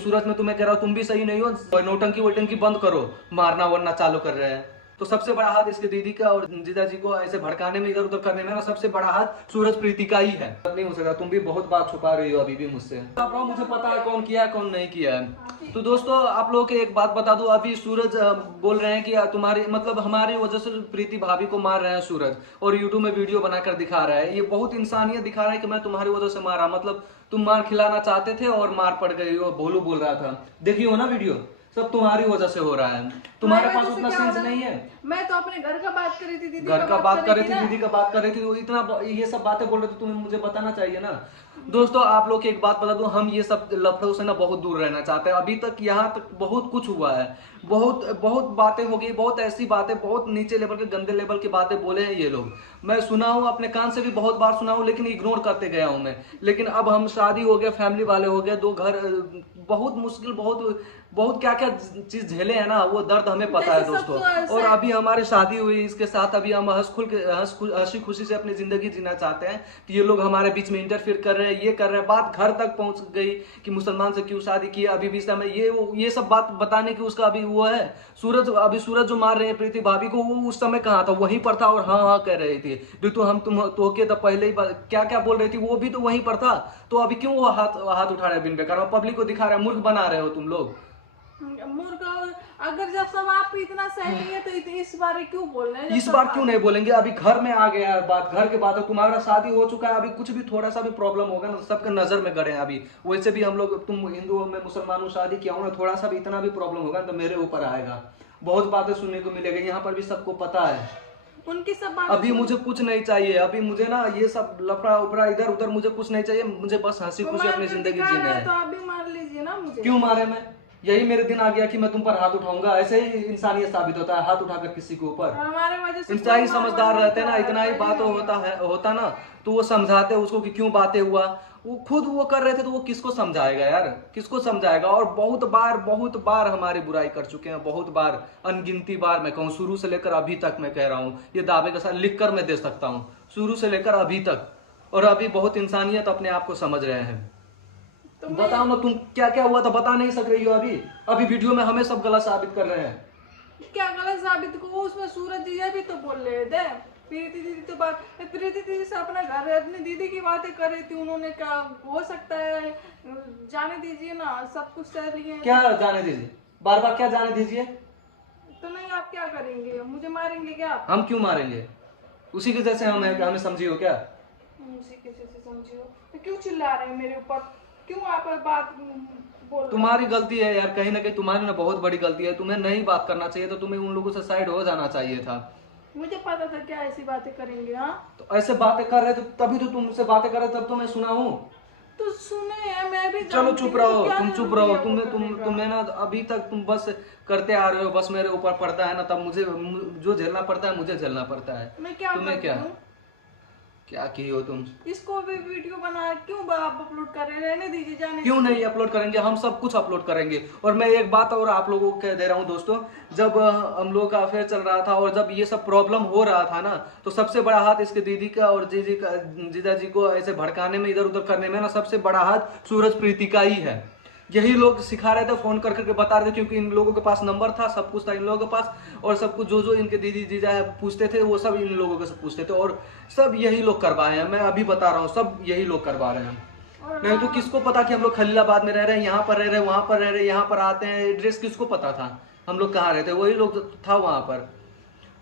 सूरज में तुम्हें कह रहा हूँ तुम भी सही नहीं हो, नौटंकी वोटंकी बंद करो, मारना वरना चालू कर रहे हैं। तो सबसे बड़ा हाथ इसके दीदी का और जीजा जी को ऐसे भड़काने में, इधर उधर करने में ना, सबसे बड़ा हाथ सूरज प्रीति का ही है। नहीं हो सकता, तुम भी बहुत बात छुपा रही हो अभी भी मुझसे। मुझे पता है कौन किया है कौन नहीं किया है। तो दोस्तों आप लोगों को एक बात बता दूं, अभी सूरज बोल रहे हैं कि तुम्हारी मतलब हमारी वजह से प्रीति भाभी को मार रहे हैं सूरज, और यूट्यूब में वीडियो बनाकर दिखा रहा है। ये बहुत इंसानियत दिखा रहा है कि मैं तुम्हारी वजह से मारा, मतलब तुम मार खिलाना चाहते थे और मार पड़ गई हो। भोलू बोल रहा था, देखिए हो ना वीडियो, सब तुम्हारी वजह से हो रहा है। तुम्हारे पास उतना सेंस नहीं है। मैं तो अपने घर का बात कर रही थी, दीदी घर का बात कर रही थी, दीदी का बात कर रही थी, तो इतना ये सब बातें बोल रहे थे, तुम्हें मुझे बताना चाहिए ना। दोस्तों आप लोग की एक बात बता दूं, हम ये सब लफड़ों से ना बहुत दूर रहना चाहते हैं। अभी तक यहाँ तक बहुत कुछ हुआ है, बहुत बहुत बातें हो गई, बहुत ऐसी बातें, बहुत नीचे लेवल के गंदे लेवल की बातें बोले हैं ये लोग। मैं सुना हूँ, अपने कान से भी बहुत बार सुना हूँ, लेकिन इग्नोर करते गया हूँ मैं। लेकिन अब हम शादी हो गया, फैमिली वाले हो गए, 2 घर, बहुत मुश्किल, बहुत बहुत क्या क्या चीज झेले हैं ना, वो दर्द हमें पता है दोस्तों। और अभी हमारी शादी हुई, इसके साथ अभी हम हंसी खुशी से अपनी जिंदगी जीना चाहते हैं, तो ये लोग हमारे बीच में इंटरफेयर कर रहे हैं, ये कर रहे हैं। बात घर तक पहुंच गई कि मुसलमान से क्यों शादी की, अभी भी समय ये सब बात बताने की उसका अभी वो है। सूरज जो मार रहे हैं प्रीति भाभी को, वो उस समय कहाँ था, वहीं पर था और हाँ हाँ कह रहे थे। तो तुम तो के तब पहले ही क्या क्या बोल रही थी, वो भी तो वहीं पर था। तो अभी क्यों वो हाथ उठा रहे हैं बिन बेकार, पब्लिक को दिखा रहे हैं, मूर्ख बना रहे हो तुम लोग। मूर्ख, अगर जब सब आप इतना सही है तो इस बार क्यों बोल रहे हैं? इस बार क्यों नहीं बोलेंगे? अभी घर में आ गया है बात, घर के बात है, तुम्हारा शादी हो चुका है, अभी कुछ भी थोड़ा सा भी प्रॉब्लम होगा ना, सबके नजर में गड़े हैं अभी। वैसे भी हम लोग, तुम हिंदुओं में मुसलमानों शादी किया हो ना, थोड़ा सा भी इतना भी प्रॉब्लम होगा तो मेरे ऊपर आएगा, बहुत बातें सुनने को मिलेगी। यहाँ पर भी सबको पता है, उनकी सब बातें। अभी मुझे कुछ नहीं चाहिए, अभी मुझे ना ये सब लफड़ा उपड़ा इधर उधर मुझे कुछ नहीं चाहिए, मुझे बस हंसी खुशी अपनी जिंदगी जीनी है। तो आप भी मार लीजिए ना मुझे। क्यों मारे मैं? यही मेरे दिन आ गया कि मैं तुम पर हाथ उठाऊंगा, ऐसे ही इंसानियत साबित होता है, हाथ उठाकर किसी के ऊपर। इंसान समझदार रहते ना, इतना ही बात होता ना, तो वो समझाते उसको कि क्यों बातें हुआ। वो खुद वो कर रहे थे तो वो किसको समझाएगा यार, किसको समझाएगा। और बहुत बार हमारी बुराई कर चुके हैं, बहुत बार, अनगिनती बार मैं कहूँ, शुरू से लेकर अभी तक मैं कह रहा हूँ, ये दावे के साथ लिख कर मैं दे सकता हूँ, शुरू से लेकर अभी तक। और अभी बहुत इंसानियत अपने आप को समझ रहे हैं। तो बताओ ना, तुम क्या क्या हुआ था बता नहीं सक रही हो अभी वीडियो में हमें सब गलत साबित कर रहे हैं। क्या गलत साबित को? उसमें सूरज जीजा भी तो बोल रहे थे, प्रीति दीदी तो प्रीति दीदी से अपना घर, अपनी दीदी की बातें कर रही थी, उन्होंने क्या हो सकता है, जाने दीजिए ना, सब कुछ सह रही है। क्या जाने दीजिए, बार बार क्या जाने दीजिए? तो नहीं, आप क्या करेंगे, मुझे मारेंगे क्या? हम क्यों मारेंगे? उसी की जैसे हमें समझी हो क्या? उसी के जैसे समझी हो तो क्यों चिल्ला रहे हैं मेरे ऊपर, क्यों आप बात बोल? तुम्हारी गलती है यार, कहीं ना कहीं तुम्हारी ना बहुत बड़ी गलती है, तुम्हें नहीं बात करना चाहिए, तो तुम्हें उन लोगों से साइड हो जाना चाहिए था। मुझे पता था क्या ऐसी बातें करेंगे। हाँ तो ऐसे बातें कर रहे थे तभी तो तुमसे बातें कर रहे, तब तो मैं सुना हूँ। तो सुने हैं, मैं भी। चलो चुप रहो, तुम चुप रहो, तुम्हें ना अभी तक तुम बस करते आ रहे हो, बस मेरे ऊपर पड़ता है ना, तब मुझे जो झेलना पड़ता है मुझे झेलना पड़ता है। मैं क्या तुम्हें क्या की हो तुम? इसको भी वीडियो बना क्यों आप अपलोड कर रहे हैं? रहने दीजिए, जाने क्यों नहीं अपलोड करेंगे, हम सब कुछ अपलोड करेंगे। और मैं एक बात और आप लोगों को कह दे रहा हूँ दोस्तों, जब हम लोगों का अफेयर चल रहा था और जब ये सब प्रॉब्लम हो रहा था ना, तो सबसे बड़ा हाथ इसके दीदी का और जीजा जी को ऐसे भड़काने में, इधर उधर करने में ना, सबसे बड़ा हाथ सूरज प्रीति का ही है। यही लोग सिखा रहे थे, फोन कर करके बता रहे थे, क्योंकि इन लोगों के पास नंबर था, सब कुछ था इन लोगों के पास, और सब कुछ जो इनके दीदी जीजा पूछते थे वो सब इन लोगों के सब पूछते थे, और सब यही लोग करवाए हैं। मैं अभी बता रहा हूँ, सब यही लोग करवा रहे हैं। नहीं तो किसको पता कि हम लोग खलीलाबाद में रह रहे हैं, यहाँ पर रह रहे हैं, वहां पर रह रहे हैं, यहाँ पर आते हैं, एड्रेस किसको पता था हम लोग कहाँ रहते? वही लोग था वहां पर,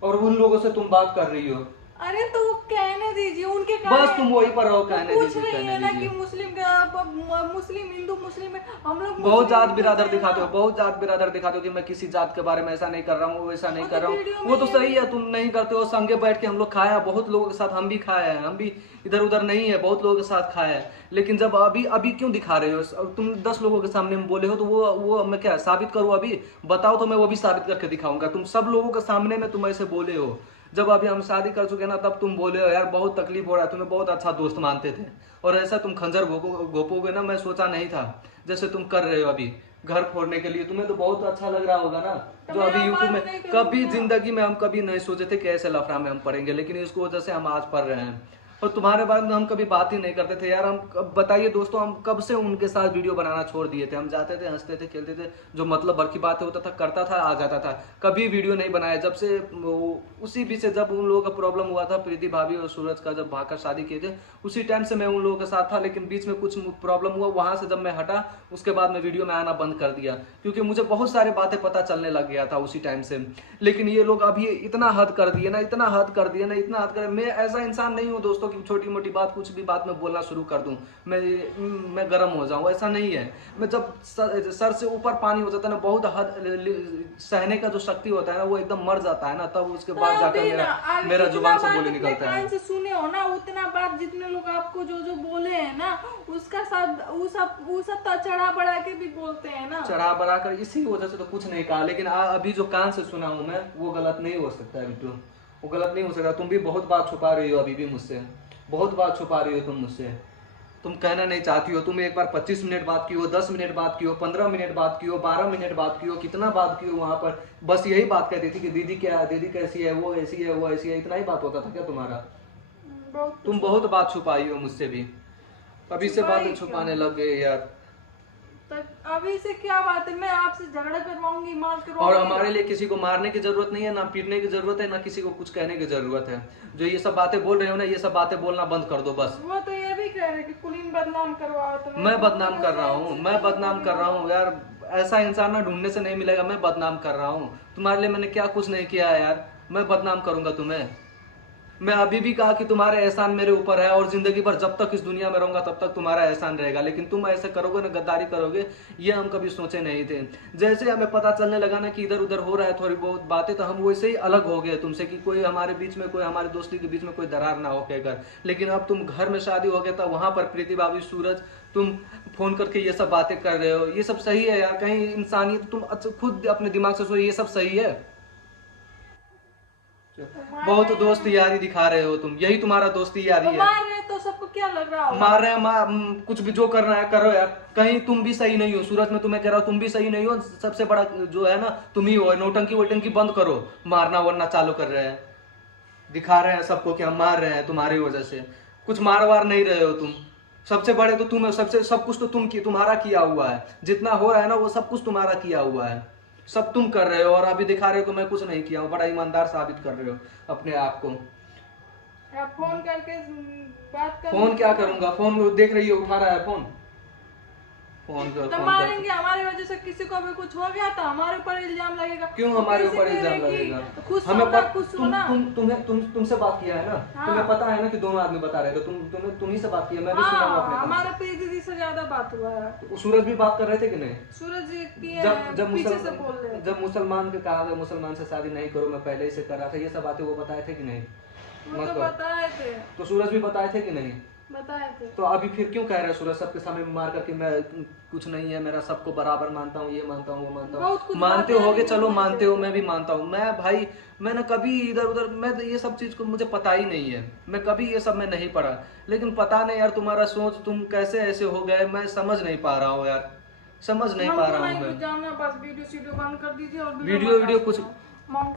और उन लोगों से तुम बात कर रही हो। अरे तो वो कहने दीजिए, उनके बस तुम वही पर रहो, कहने पूछ दीजिए, रही है ना कि मुस्लिम हिंदू मुस्लिम है, हम लोग बहुत जात बिरादर दिखाते हो, बहुत जात बिरादर दिखाते हो कि मैं किसी जात के बारे में ऐसा नहीं कर रहा हूँ, वैसा नहीं कर रहा हूँ। वो तो सही है, तुम नहीं करते हो, संगे बैठ के हम लोग खाए हैं, बहुत लोगों के साथ हम भी खाए हैं, हम भी इधर उधर नहीं है, बहुत लोगों के साथ खाए हैं। लेकिन जब अभी क्यों दिखा रहे हो? तुम 10 लोगों के सामने में बोले हो, तो वो मैं क्या साबित करूँ? अभी बताओ तो मैं वो भी साबित करके दिखाऊंगा। तुम सब लोगों के सामने में तुम ऐसे बोले हो, जब अभी हम शादी कर चुके ना, तब तुम बोले हो यार बहुत तकलीफ हो रहा है, तुम्हें बहुत अच्छा दोस्त मानते थे, और ऐसा तुम खंजर घोपोगे ना, मैं सोचा नहीं था जैसे तुम कर रहे हो अभी घर फोड़ने के लिए। तुम्हें तो बहुत अच्छा लग रहा होगा ना, जो अभी यूट्यूब में कभी जिंदगी में हम कभी नहीं सोचे थे कि ऐसे लफड़ा में हम पढ़ेंगे, लेकिन इसको वजह से हम आज पढ़ रहे हैं। और तुम्हारे बारे में हम कभी बात ही नहीं करते थे यार। हम बताइए दोस्तों, हम कब से उनके साथ वीडियो बनाना छोड़ दिए थे। हम जाते थे, हंसते थे, खेलते थे, जो मतलब भर की बातें होता था करता था, आ जाता था। कभी वीडियो नहीं बनाया जब से उसी बीच से जब उन लोगों का प्रॉब्लम हुआ था, प्रीति भाभी और सूरज का जब भाकर शादी किए थे, उसी टाइम से मैं उन लोगों के साथ था। लेकिन बीच में कुछ प्रॉब्लम हुआ, वहां से जब मैं हटा उसके बाद मैं वीडियो में आना बंद कर दिया, क्योंकि मुझे बहुत सारी बातें पता चलने लग गया था उसी टाइम से। लेकिन ये लोग अभी इतना हद कर दिए ना, इतना हद कर दिया ना, इतना हद कर। मैं ऐसा इंसान नहीं हूँ दोस्तों कि छोटी मोटी बात, कुछ भी बात में बोलना शुरू कर दूं, मैं गर्म हो जाऊं, ऐसा नहीं है। मैं जब सर से ऊपर पानी हो जाता है ना, बहुत हद सहने का जो शक्ति होता है ना, वो एकदम मर जाता है ना, तब उसके तो बाद जाकर अभी ना, मेरा जितना जुबान से बात बोली अपने निकलता है। कान से सुने हो ना, उतना बात जितने लोग आपको जो जो बोले हैं ना, उसका सब वो सब तो चढ़ा बढ़ा के भी बोलते हैं ना। चढ़ा बढ़ा कर इसी वजह से तो कुछ नहीं कहा। लेकिन अभी जो कान से सुना हूं मैं, वो गलत नहीं हो सकता है बिट्टू, वो गलत नहीं हो सकता। तुम भी बहुत बात छुपा रही हो अभी भी मुझसे, बहुत बात छुपा रही हो तुम मुझसे। तुम कहना नहीं चाहती हो। तुम एक बार 25 मिनट बात की हो, 10 मिनट बात की हो, 15 मिनट बात की हो, 12 मिनट बात की हो, कितना बात की हो वहां पर। बस यही बात कहती थी कि दीदी क्या, दीदी कैसी है, वो ऐसी है, वो ऐसी है, इतना ही बात होता था क्या तुम्हारा? बहुत तुम कुछ बहुत बात छुपाई हो मुझसे भी, अभी से छुपाई बातें क्यों? छुपाने लग गए यार। तो अभी से क्या बात है, मैं आपसे झगड़ा करवाऊंगी, मार और करवाऊंगी। हमारे लिए किसी को मारने की जरूरत नहीं है, ना पीटने की जरूरत है, ना किसी को कुछ कहने की जरूरत है। जो ये सब बातें बोल रहे हो ना, ये सब बातें बोलना बंद कर दो बस। वो तो ये भी कह रहे कि कुलीन बदनाम करवाओ, तो मैं बदनाम कर रहा हूँ, मैं बदनाम कर रहा हूँ यार। ऐसा इंसान ना ढूंढने से नहीं मिलेगा। मैं बदनाम कर रहा हूँ तुम्हारे लिए, मैंने क्या कुछ नहीं किया है यार। मैं बदनाम करूंगा तुम्हें? मैं अभी भी कहा कि तुम्हारा एहसान मेरे ऊपर है, और जिंदगी भर जब तक इस दुनिया में रहूंगा तब तक तुम्हारा एहसान रहेगा। लेकिन तुम ऐसे करोगे ना, गद्दारी करोगे, ये हम कभी सोचे नहीं थे। जैसे हमें पता चलने लगा ना कि इधर उधर हो रहा है थोड़ी बहुत बातें, तो हम वैसे ही अलग हो गए तुमसे, कि कोई हमारे बीच में, कोई हमारी दोस्ती के बीच में कोई दरार ना हो कहकर। लेकिन अब तुम घर में शादी हो गया था, वहां पर प्रीति भाभी, सूरज, तुम फोन करके ये सब बातें कर रहे हो। ये सब सही है यार? कहीं इंसानियत, तुम खुद अपने दिमाग से सोचो, ये सब सही है? बहुत दोस्त यारी दिखा रहे हो तुम, यही तुम्हारा दोस्ती यारी तो है। मार रहे तो सबको क्या लग रहा होगा? मार रहे हैं, कुछ भी जो करना है करो यार। कहीं तुम भी सही नहीं हो सूरज, मैं तुम्हें कह रहा हूँ, तुम भी सही नहीं हो। सबसे बड़ा जो है ना, तुम ही हो। नौटंकी वोटंकी बंद करो, मारना वरना चालू कर रहे हैं, दिखा रहे हैं सबको कि हम मार रहे हैं तुम्हारी वजह से। कुछ मार वार नहीं रहे हो तुम। सबसे बड़े तो तुम, सबसे सब कुछ तो तुम्हारा किया हुआ है। जितना हो रहा है ना, वो सब कुछ तुम्हारा किया हुआ है, सब तुम कर रहे हो। और अभी दिखा रहे हो कि मैं कुछ नहीं किया हूँ, बड़ा ईमानदार साबित कर रहे हो अपने आप को। आप फोन करके बात कर। फोन क्या करूंगा? फोन देख रही है, उठा रहा है फोन। फोन कर, तो फोन मारेंगे, कर। हमारी वजह से किसी को भी कुछ हो गया तो हमारे ऊपर इल्जाम लगेगा। क्यों वो हमारे कैसे ऊपर कह रहे इल्जाम कि लगेगा? खुश हमें होना, पता, खुश होना। तुमसे बात किया है ना, हाँ। तुम्हें पता है ना कि दोनों आदमी बता रहे थे, तुम ही से बात किया, मैं भी सुना हूं हाँ, अपने कान हमारा से। प्रीति दीदी से ज्यादा बात हुआ है। तो सूरज भी बात कर रहे थे कि नहीं? सूरज जी की जब पीछे से बोल रहे थे। जब मुसलमान के कहा गया मुसलमान से शादी नहीं करो, मैं पहले ही से कर रहा था, ये सब बातें वो बताए थे कि नहीं? वो मत तो करो। बताए थे, तो सूरज भी बताए थे कि नहीं? बताए थे। तो अभी फिर क्यों कह रहे हैं सूरज सबके सामने मार करके, मैं कुछ नहीं है मेरा, सबको बराबर मानता हूँ, ये मानता हूँ, वो मानता बहुत हूँ। कुछ मानते बातें होगे, हैं चलो मुझे मानते से। हो, मैं भी मानता हूँ। मैं भाई, मैंने कभी इधर उधर, मैं ये सब चीज को मुझे पता ही नहीं है, मैं कभी ये सब में नहीं पढ़ा। लेकिन पता नहीं यार, तुम्हारा सोच, तुम कैसे ऐसे हो गए, मैं समझ नहीं पा रहा हूँ यार, समझ नहीं पा हमको रहा हूँ नहीं मैं। कुछ जानना, बस वीडियो बंद कर दीजिए और वीडियो कुछ मत